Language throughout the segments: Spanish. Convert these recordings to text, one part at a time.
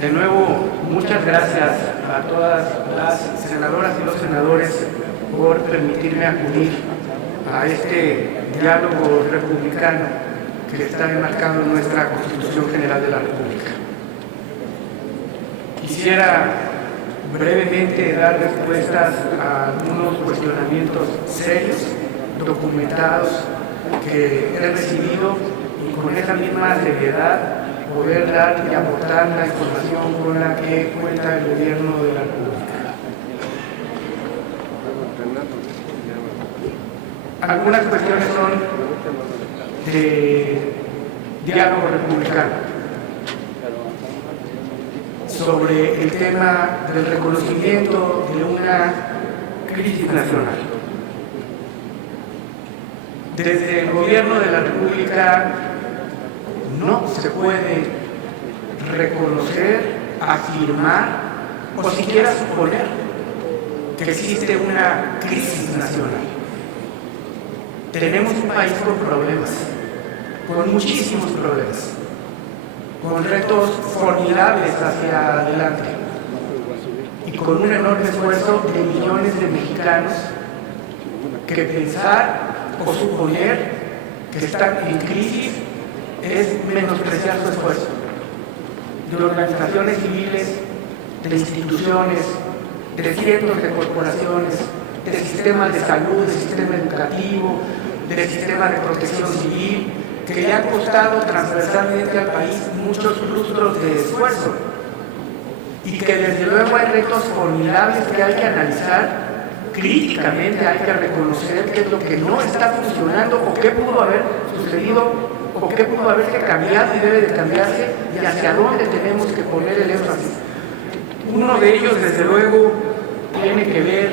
De nuevo, muchas gracias a todas las senadoras y los senadores por permitirme acudir a este diálogo republicano que está enmarcado en nuestra Constitución General de la República. Quisiera brevemente dar respuestas a algunos cuestionamientos serios, documentados, que he recibido, y con esa misma seriedad poder dar y aportar la información con la que cuenta el Gobierno de la República. Algunas cuestiones son de diálogo republicano, sobre el tema del reconocimiento de una crisis nacional. Desde el Gobierno de la República no se puede reconocer, afirmar o siquiera suponer que existe una crisis nacional. Tenemos un país con problemas, con muchísimos problemas, con retos formidables hacia adelante y con un enorme esfuerzo de millones de mexicanos que pensar o suponer que están en crisis es menospreciar su esfuerzo. De organizaciones civiles, de instituciones, de cientos de corporaciones, de sistemas de salud, de sistema educativo, de sistema de protección civil, que le han costado transversalmente al país muchos lustros de esfuerzo y que desde luego hay retos formidables que hay que analizar críticamente, hay que reconocer qué es lo que no está funcionando o qué pudo haber sucedido o qué pudo haberse cambiado y debe de cambiarse y hacia dónde tenemos que poner el énfasis. Uno de ellos, desde luego, tiene que ver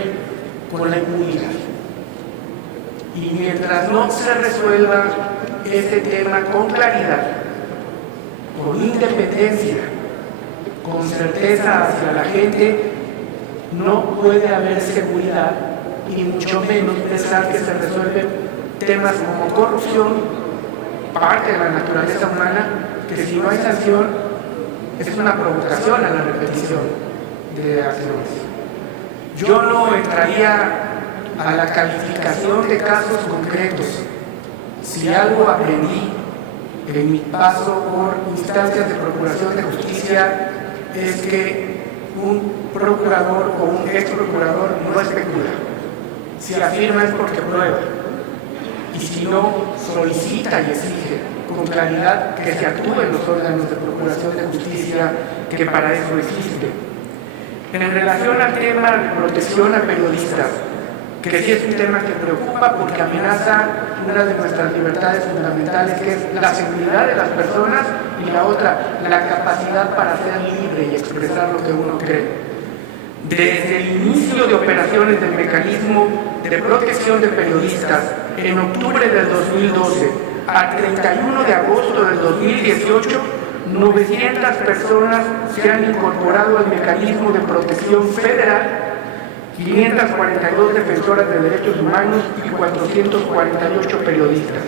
con la inmunidad. Y mientras no se resuelva ese tema con claridad, con independencia, con certeza hacia la gente, no puede haber seguridad y mucho menos pensar que se resuelven temas como corrupción, parte de la naturaleza humana, que si no hay sanción es una provocación a la repetición de acciones. Yo no entraría a la calificación de casos concretos. Si algo aprendí en mi paso por instancias de procuración de justicia es que un procurador o un ex procurador no especula. Si afirma es porque prueba. Y si no, solicita y exige con claridad que se actúe en los órganos de procuración de justicia, que para eso existe. En relación al tema de protección a periodistas, que sí es un tema que preocupa porque amenaza una de nuestras libertades fundamentales, que es la seguridad de las personas, y la otra, la capacidad para ser libre y expresar lo que uno cree. Desde el inicio de operaciones del mecanismo de protección de periodistas en octubre del 2012 al 31 de agosto del 2018, 900 personas se han incorporado al mecanismo de protección federal, 542 defensoras de derechos humanos y 448 periodistas.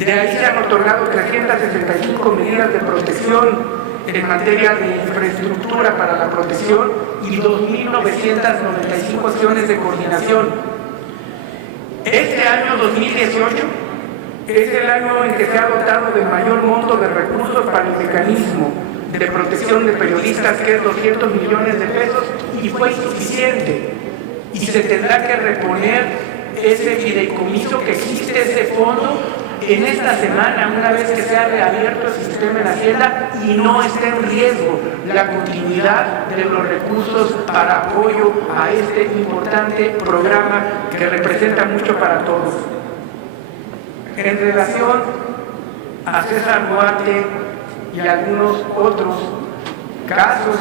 De ahí se han otorgado 365 medidas de protección en materia de infraestructura para la protección y 2.995 acciones de coordinación. Este año 2018 es el año en que se ha dotado de mayor monto de recursos para el mecanismo de protección de periodistas, que es 200 millones de pesos, y fue insuficiente. Y se tendrá que reponer ese fideicomiso que existe, ese fondo, en esta semana, una vez que se ha reabierto el sistema en Hacienda y no esté en riesgo la continuidad de los recursos para apoyo a este importante programa que representa mucho para todos. En relación a César Duarte y algunos otros casos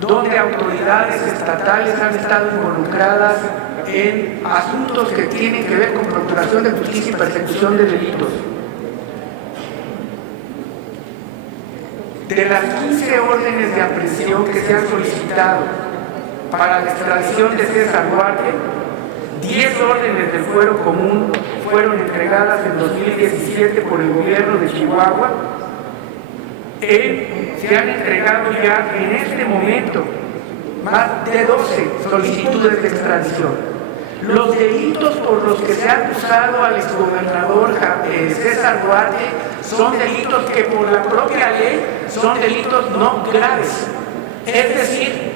donde autoridades estatales han estado involucradas en asuntos que tienen que ver con procuración de justicia y persecución de delitos. De las 15 órdenes de aprehensión que se han solicitado para la extradición de César Duarte, 10 órdenes del fuero común fueron entregadas en 2017 por el gobierno de Chihuahua. se han entregado ya en este momento más de 12 solicitudes de extradición. Los delitos por los que se ha acusado al exgobernador César Duarte son delitos que por la propia ley son delitos no graves. Es decir,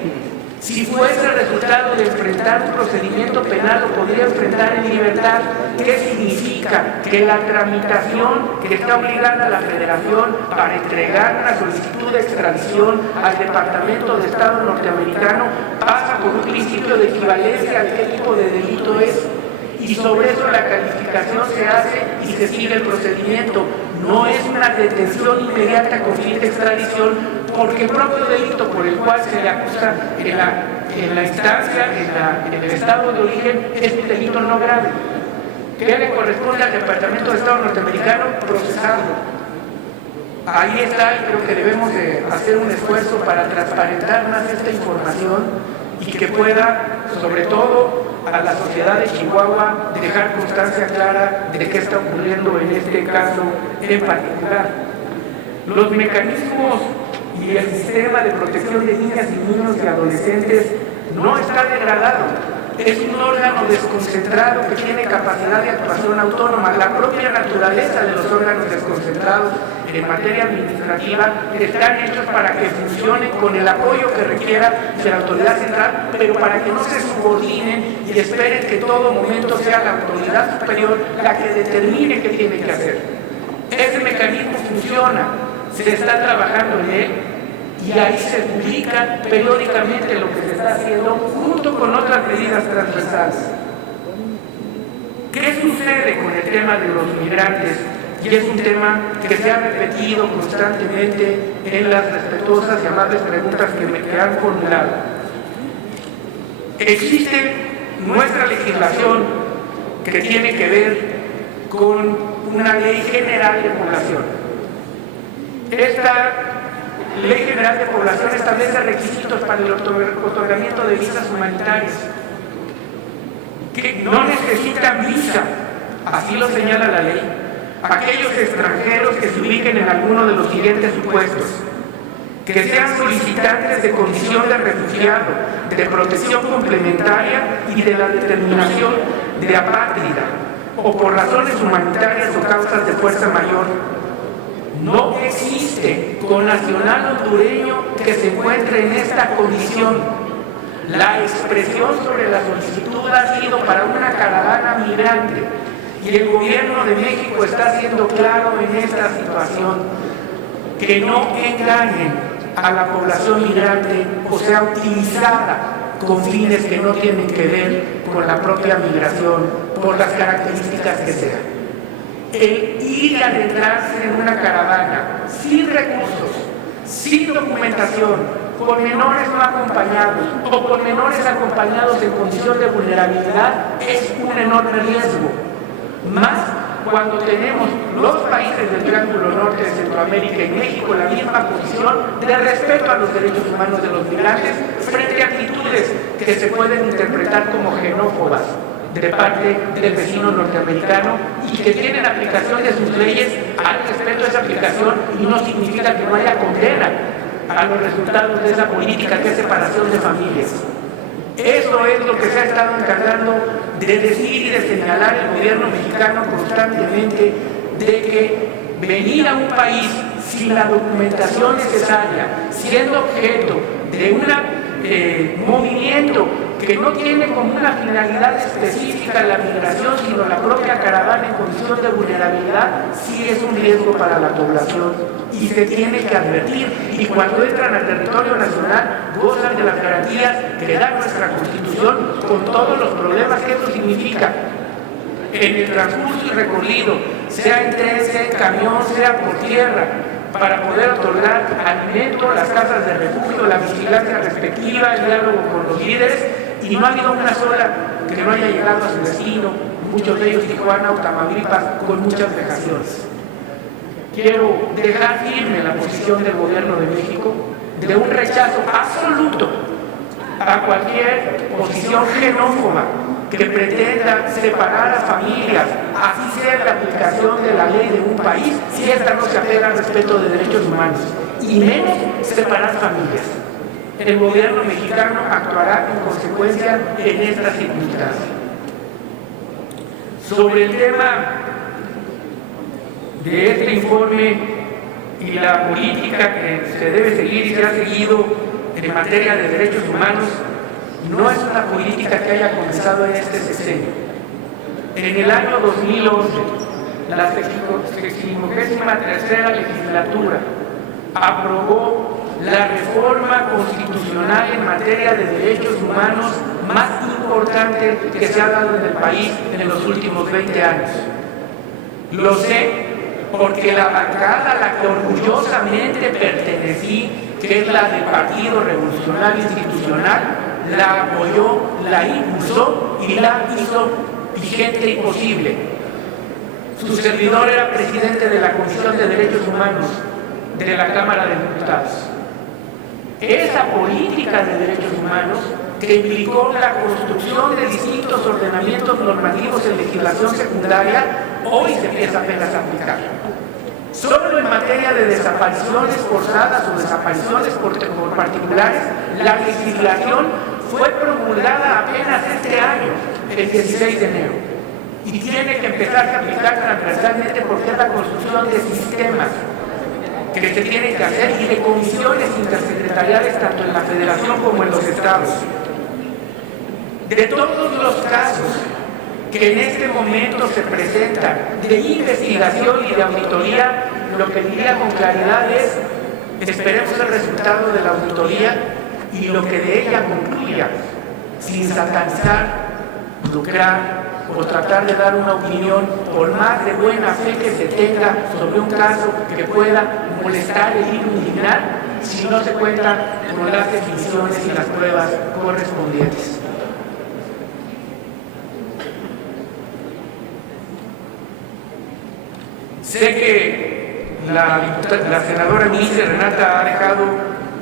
si fuese el resultado de enfrentar un procedimiento penal, lo podría enfrentar en libertad. ¿Qué significa? Que la tramitación que está obligada a la Federación para entregar una solicitud de extradición al Departamento de Estado norteamericano pasa por un principio de equivalencia de qué tipo de delito es. Y sobre eso la calificación se hace y se sigue el procedimiento. No es una detención inmediata con fin de extradición, porque el propio delito por el cual se le acusa en la instancia, en el estado de origen, es un delito no grave. ¿Qué le corresponde al Departamento de Estado norteamericano? Procesarlo. Ahí está, y creo que debemos de hacer un esfuerzo para transparentar más esta información y que pueda, sobre todo a la sociedad de Chihuahua, dejar constancia clara de qué está ocurriendo en este caso en particular. Los mecanismos y el sistema de protección de niñas y niños y adolescentes no está degradado. Es un órgano desconcentrado que tiene capacidad de actuación autónoma. La propia naturaleza de los órganos desconcentrados en materia administrativa están hechos para que funcionen con el apoyo que requiera de la autoridad central, pero para que no se subordinen y esperen que todo momento sea la autoridad superior la que determine qué tiene que hacer. Ese mecanismo funciona, se está trabajando en él, y ahí se publica periódicamente lo que se está haciendo junto con otras medidas transversales. ¿Qué sucede con el tema de los migrantes? Y es un tema que se ha repetido constantemente en las respetuosas y amables preguntas que han formulado. Existe nuestra legislación que tiene que ver con una ley general de población. Esta Ley General de Población establece requisitos para el otorgamiento de visas humanitarias, que no necesitan visa, así lo señala la ley, aquellos extranjeros que se ubiquen en alguno de los siguientes supuestos: que sean solicitantes de condición de refugiado, de protección complementaria y de la determinación de apátrida, o por razones humanitarias o causas de fuerza mayor. No existe connacional hondureño que se encuentre en esta condición. La expresión sobre la solicitud ha sido para una caravana migrante y el gobierno de México está siendo claro en esta situación, que no engañen a la población migrante o sea utilizada con fines que no tienen que ver con la propia migración por las características que sean. El ir y adentrarse en una caravana sin recursos, sin documentación, con menores no acompañados o con menores acompañados en condición de vulnerabilidad es un enorme riesgo. Más cuando tenemos los países del Triángulo Norte de Centroamérica y México la misma posición de respeto a los derechos humanos de los migrantes frente a actitudes que se pueden interpretar como xenófobas de parte del vecino norteamericano y que tienen aplicación de sus leyes al respeto a esa aplicación, y no significa que no haya condena a los resultados de esa política que es separación de familias. Eso es lo que se ha estado encargando de decir y de señalar el gobierno mexicano constantemente, de que venir a un país sin la documentación necesaria, siendo objeto de un movimiento que no tiene como una finalidad específica la migración, sino la propia caravana en condición de vulnerabilidad, sí es un riesgo para la población y se tiene que advertir. Y cuando entran al territorio nacional, gozan de las garantías que da nuestra Constitución, con todos los problemas que eso significa. En el transcurso y recorrido, sea en tren, sea en camión, sea por tierra, para poder otorgar alimento, las casas de refugio, la vigilancia respectiva, el diálogo con los líderes, y no ha habido una sola que no haya llegado a su destino, muchos de ellos Tijuana o Tamaulipas, con muchas vejaciones. Quiero dejar firme la posición del gobierno de México de un rechazo absoluto a cualquier posición xenófoba que pretenda separar a familias, así sea la aplicación de la ley de un país, si esta no se apega al respeto de derechos humanos. Y y menos separar familias. El gobierno mexicano actuará en consecuencia en esta circunstancia. Sobre el tema de este informe y la política que se debe seguir y se ha seguido en materia de derechos humanos, no es una política que haya comenzado en este sexenio. En el año 2011, la 63ª legislatura aprobó la reforma constitucional en materia de derechos humanos más importante que se ha dado en el país en los últimos 20 años. Lo sé porque la bancada a la que orgullosamente pertenecí, que es la del Partido Revolucionario Institucional, la apoyó, la impulsó y la hizo vigente y posible. Su servidor era presidente de la Comisión de Derechos Humanos de la Cámara de Diputados. Esa política de derechos humanos que implicó la construcción de distintos ordenamientos normativos en legislación secundaria, hoy se empieza apenas a aplicar. Solo en materia de desapariciones forzadas o desapariciones por particulares, la legislación fue promulgada apenas este año, el 16 de enero. Y tiene que empezar a aplicar transversalmente porque es la construcción de sistemas que se tienen que hacer y de comisiones intersecretariales tanto en la Federación como en los estados. De todos los casos que en este momento se presentan de investigación y de auditoría, lo que diría con claridad es: esperemos el resultado de la auditoría y lo que de ella concluya, sin satanizar, lucrar o tratar de dar una opinión, por más de buena fe que se tenga sobre un caso que pueda molestar, herir o indignar, si no se cuenta con las definiciones y las pruebas correspondientes. Sé que la senadora ministra Renata ha dejado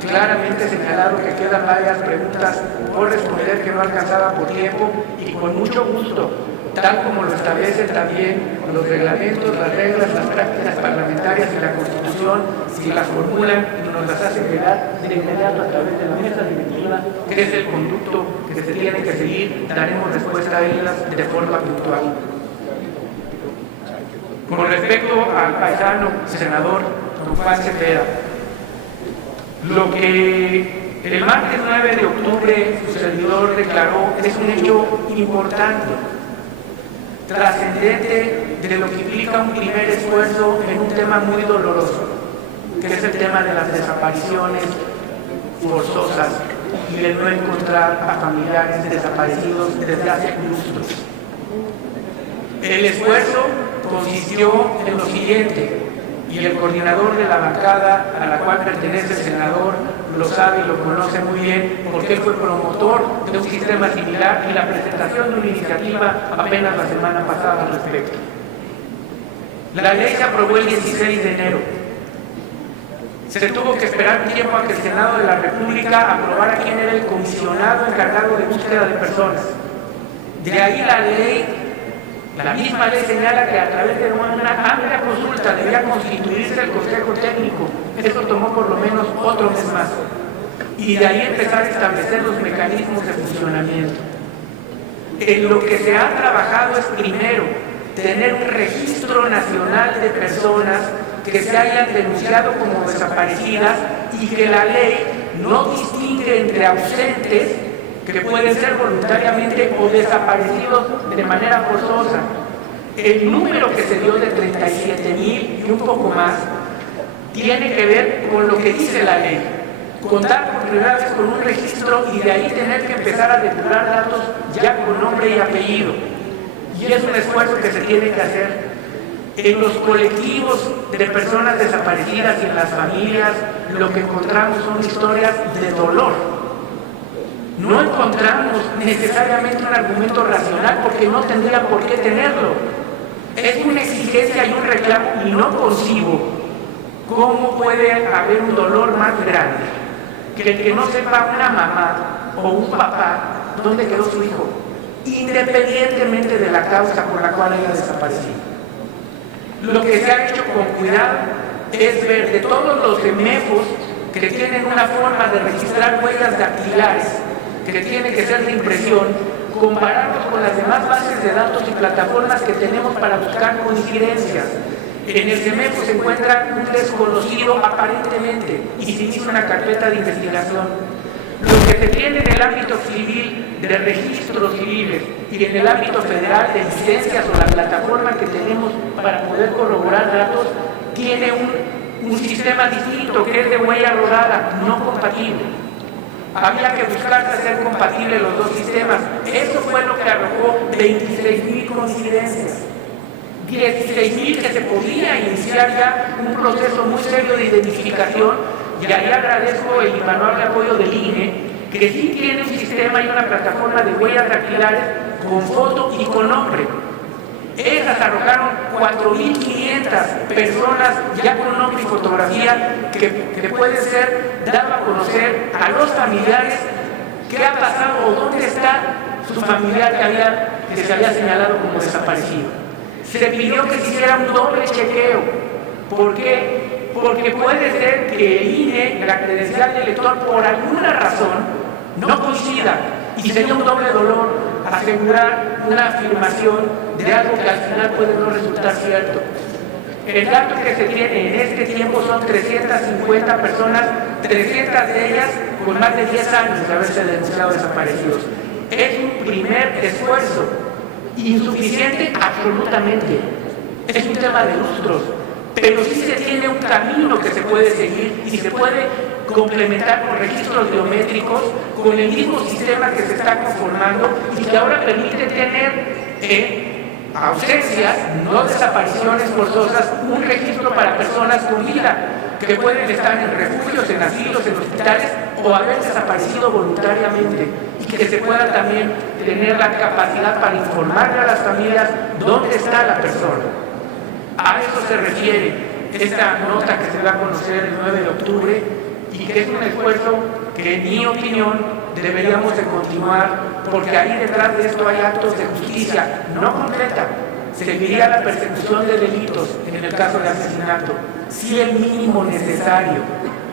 claramente señalado que quedan varias preguntas por responder que no alcanzaba por tiempo, y con mucho gusto, tal como lo establecen también los reglamentos, las reglas, las prácticas parlamentarias y la Constitución, si las formulan y nos las hacen llegar de inmediato a través de la mesa directiva, que es el conducto que se tiene que seguir, daremos respuesta a ellas de forma puntual. Con respecto al paisano senador don Juan Cepeda, lo que el martes 9 de octubre su servidor declaró es un hecho importante, trascendente de lo que implica un primer esfuerzo en un tema muy doloroso, que es el tema de las desapariciones forzosas y el no encontrar a familiares desaparecidos desde hace lustros. El esfuerzo consistió en lo siguiente, y el coordinador de la bancada a la cual pertenece el senador lo sabe y lo conoce muy bien, porque él fue promotor de un sistema similar y la presentación de una iniciativa apenas la semana pasada al respecto. La ley se aprobó el 16 de enero. Se tuvo que esperar un tiempo a que el Senado de la República aprobara quién era el comisionado encargado de búsqueda de personas. De ahí la misma ley señala que a través de una amplia consulta debía constituirse el Consejo Técnico. Eso tomó por lo menos otro mes más. Y de ahí empezar a establecer los mecanismos de funcionamiento. En lo que se ha trabajado es primero tener un registro nacional de personas que se hayan denunciado como desaparecidas y que la ley no distingue entre ausentes, que pueden ser voluntariamente, o desaparecidos de manera forzosa. El número que se dio de 37,000 y un poco más tiene que ver con lo que dice la ley: contar por primera vez con un registro y de ahí tener que empezar a depurar datos ya con nombre y apellido. Y es un esfuerzo que se tiene que hacer. En los colectivos de personas desaparecidas y en las familias, lo que encontramos son historias de dolor. No encontramos necesariamente un argumento racional, porque no tendrían por qué tenerlo. Es una exigencia y un reclamo, y no concibo cómo puede haber un dolor más grande que el que no sepa una mamá o un papá dónde quedó su hijo, independientemente de la causa por la cual haya desaparecido. Lo que se ha hecho con cuidado es ver de todos los CEMEFOS que tienen una forma de registrar huellas dactilares, que tiene que ser de impresión, compararlos con las demás bases de datos y plataformas que tenemos para buscar coincidencias. En el CEMEFO se encuentra un desconocido aparentemente y se inicia una carpeta de investigación. Lo que se tiene en el ámbito civil de registros civiles y en el ámbito federal de licencias o la plataforma que tenemos para poder corroborar datos tiene un sistema distinto que es de huella rodada, no compatible. Había que buscar hacer compatibles los dos sistemas. Eso fue lo que arrojó 26,000 coincidencias. 16,000 que se podía iniciar ya un proceso muy serio de identificación, y ahí agradezco el invaluable apoyo del INE, que sí tiene un sistema y una plataforma de huellas dactilares con foto y con nombre. Esas arrojaron 4,500 personas ya con nombre y fotografía que puede ser dado a conocer a los familiares qué ha pasado o dónde está su familiar que se había señalado como desaparecido. Se pidió que se hiciera un doble chequeo. ¿Por qué? Porque puede ser que el INE, la credencial del elector, por alguna razón no coincida, y sería un doble dolor asegurar una afirmación de algo que al final puede no resultar cierto. El dato que se tiene en este tiempo son 350 personas, 300 de ellas con más de 10 años de haberse denunciado desaparecidos. Es un primer esfuerzo, insuficiente absolutamente. Es un tema de lustros, pero sí se tiene un camino que se puede seguir y se puede complementar con registros biométricos, con el mismo sistema que se está conformando y que ahora permite tener ausencias, no desapariciones forzosas, un registro para personas con vida que pueden estar en refugios, en asilos, en hospitales o haber desaparecido voluntariamente, y que se pueda también tener la capacidad para informarle a las familias dónde está la persona. A eso se refiere esta nota que se va a conocer el 9 de octubre y que es un esfuerzo que, en mi opinión, deberíamos de continuar, porque ahí detrás de esto hay actos de justicia no completa. Seguiría la persecución de delitos en el caso de asesinato, sí el mínimo necesario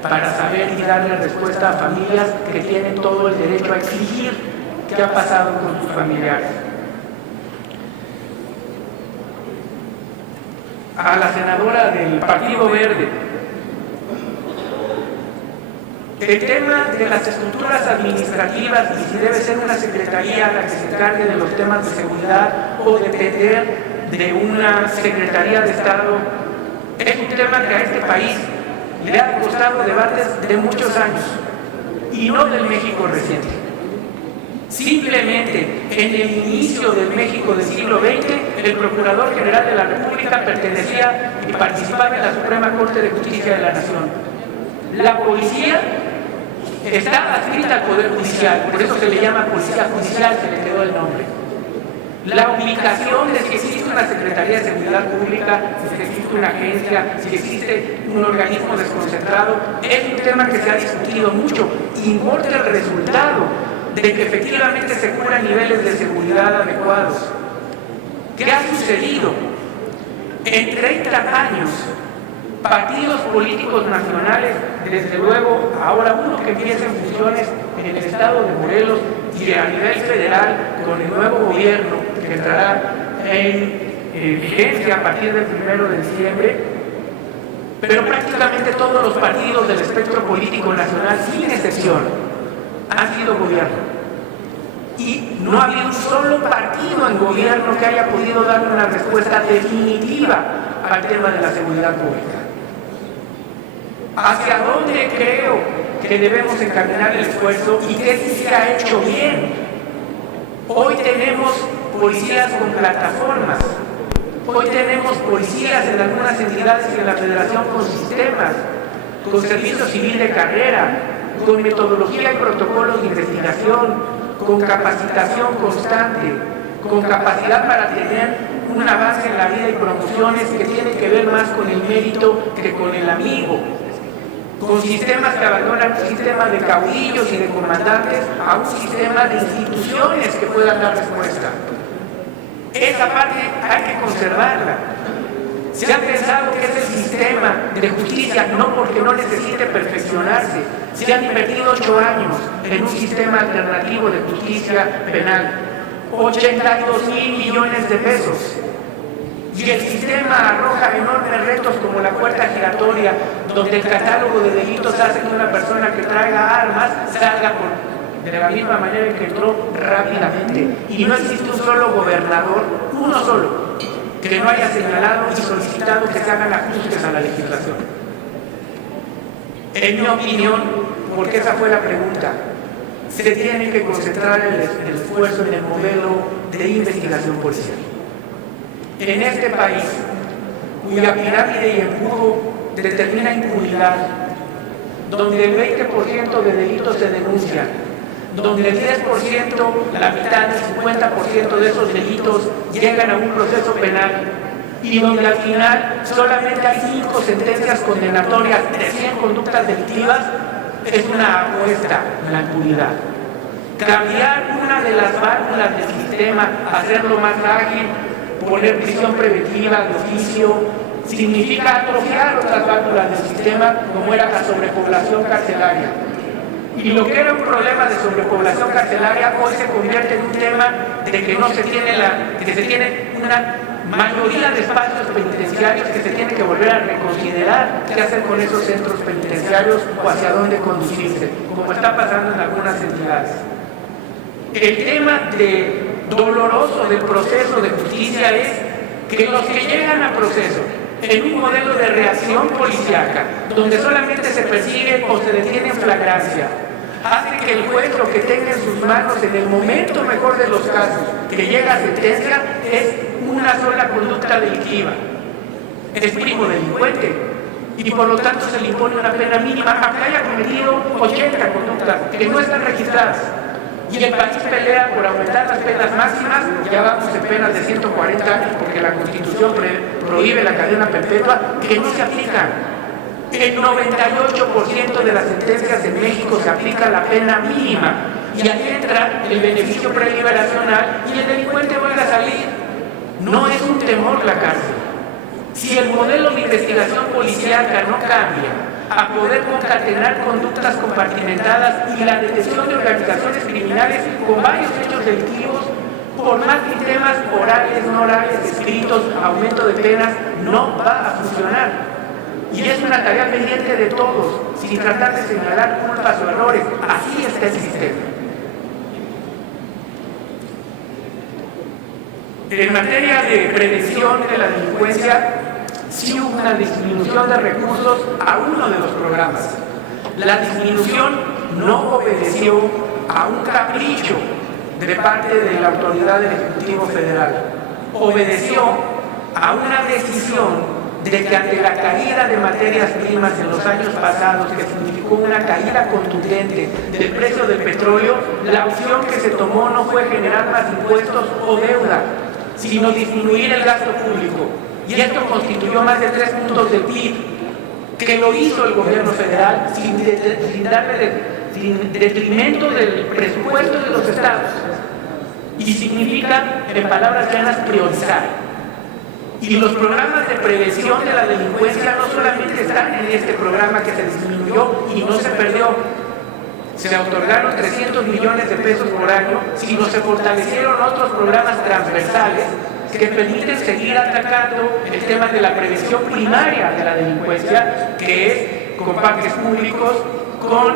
para saber y darle respuesta a familias que tienen todo el derecho a exigir qué ha pasado con sus familiares. A la senadora del Partido Verde, el tema de las estructuras administrativas y si debe ser una secretaría la que se encargue de los temas de seguridad o depender de una secretaría de Estado, es un tema que a este país le ha costado debates de muchos años y no del México reciente. Simplemente en el inicio del México del siglo XX, el Procurador General de la República pertenecía y participaba en la Suprema Corte de Justicia de la Nación. La policía está adscrita al Poder Judicial, por eso se le llama Policía Judicial, se le quedó el nombre. La ubicación de si existe una Secretaría de Seguridad Pública, si existe una agencia, si existe un organismo desconcentrado, es un tema que se ha discutido mucho. Importa el resultado de que efectivamente se cubran niveles de seguridad adecuados. ¿Qué ha sucedido? En 30 años, partidos políticos nacionales, desde luego, ahora uno que empieza en funciones en el estado de Morelos y a nivel federal con el nuevo gobierno que entrará en vigencia a partir del 1 de diciembre, pero prácticamente todos los partidos del espectro político nacional, sin excepción, han sido gobierno. Y no ha habido un solo partido en gobierno que haya podido dar una respuesta definitiva al tema de la seguridad pública. ¿Hacia dónde creo que debemos encaminar el esfuerzo y qué sí se ha hecho bien? Hoy tenemos policías con plataformas, hoy tenemos policías en algunas entidades y en la federación con sistemas, con servicio civil de carrera, con metodología y protocolos de investigación, con capacitación constante, con capacidad para tener un avance en la vida y promociones que tienen que ver más con el mérito que con el amigo, con sistemas que abandonan un sistema de caudillos y de comandantes a un sistema de instituciones que puedan dar respuesta. Esa parte hay que conservarla. Se ha pensado que es el sistema de justicia, no porque no necesite perfeccionarse. Se han invertido 8 años en un sistema alternativo de justicia penal, 82,000 millones de pesos. Y el sistema arroja enormes retos como la puerta giratoria, donde el catálogo de delitos hace que una persona que traiga armas salga de la misma manera en que entró rápidamente. Y no existe un solo gobernador, uno solo, que no haya señalado y solicitado que se hagan ajustes a la legislación. En mi opinión, porque esa fue la pregunta, se tiene que concentrar el esfuerzo en el modelo de investigación policial. En este país, cuya pirámide y embudo determina impunidad, donde el 20% de delitos se denuncian, donde el 10%, la mitad, el 50% de esos delitos llegan a un proceso penal y donde al final solamente hay 5 sentencias condenatorias de 100 conductas delictivas, es una apuesta en la impunidad. Cambiar una de las válvulas del sistema, hacerlo más ágil, poner prisión preventiva de oficio, significa atrofiar otras válvulas del sistema, como era la sobrepoblación carcelaria. Y lo que era un problema de sobrepoblación carcelaria hoy se convierte en un tema de que no se tiene que se tiene una mayoría de espacios penitenciarios que se tiene que volver a reconsiderar qué hacer con esos centros penitenciarios o hacia dónde conducirse, como está pasando en algunas entidades. El tema doloroso del proceso de justicia es que los que llegan a proceso en un modelo de reacción policíaca, donde solamente se persigue o se detiene en flagrancia, hace que el juez lo que tenga en sus manos en el momento mejor de los casos que llega a sentencia es una sola conducta delictiva. Es primo delincuente y por lo tanto se le impone una pena mínima aunque haya cometido 80 conductas que no están registradas. Y el país pelea por aumentar las penas máximas, ya vamos en penas de 140 años porque la Constitución prohíbe la cadena perpetua, que no se aplican. El 98% de las sentencias en México se aplica la pena mínima y ahí entra el beneficio preliberacional y el delincuente vuelve a salir. No es un temor la cárcel. Si el modelo de investigación policíaca no cambia a poder concatenar conductas compartimentadas y la detección de organizaciones criminales con varios hechos delictivos, por más que temas orales, no orales, escritos, aumento de penas, no va a funcionar. Y es una tarea pendiente de todos, sin tratar de señalar culpas o errores. Así está el sistema. En materia de prevención de la delincuencia, sí hubo una disminución de recursos a uno de los programas. La disminución no obedeció a un capricho de parte de la autoridad del Ejecutivo Federal. Obedeció a una decisión de que ante la caída de materias primas en los años pasados, que significó una caída contundente del precio del petróleo, la opción que se tomó no fue generar más impuestos o deuda, sino disminuir el gasto público. Y esto constituyó más de 3 puntos del PIB, que lo hizo el gobierno federal sin detrimento del presupuesto de los estados. Y significa, en palabras llanas, priorizar. Y los programas de prevención de la delincuencia no solamente están en este programa que se disminuyó y no se perdió, se otorgaron 300 millones de pesos por año, sino se fortalecieron otros programas transversales que permiten seguir atacando el tema de la prevención primaria de la delincuencia, que es con parques públicos, con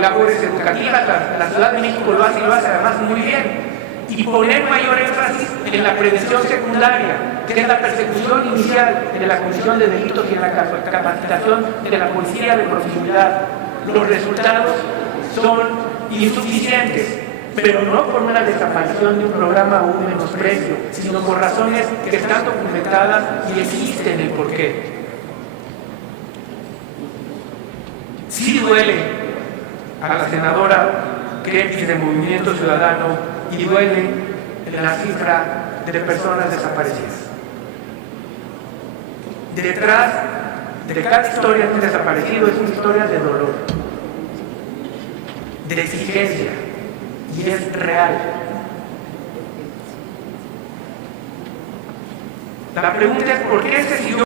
labores educativas. La Ciudad de México lo hace y lo hace además muy bien. Y poner mayor énfasis en la prevención secundaria, que es la persecución inicial de la comisión de delitos y en la capacitación de la policía de proximidad. Los resultados son insuficientes, pero no por una desaparición de un programa o un menosprecio, sino por razones que están documentadas y existen el porqué. Sí duele a la senadora Kempis de Movimiento Ciudadano y duele la cifra de personas desaparecidas. Detrás de cada historia de un desaparecido es una historia de dolor, de exigencia, y es real. La pregunta es: ¿por qué se siguió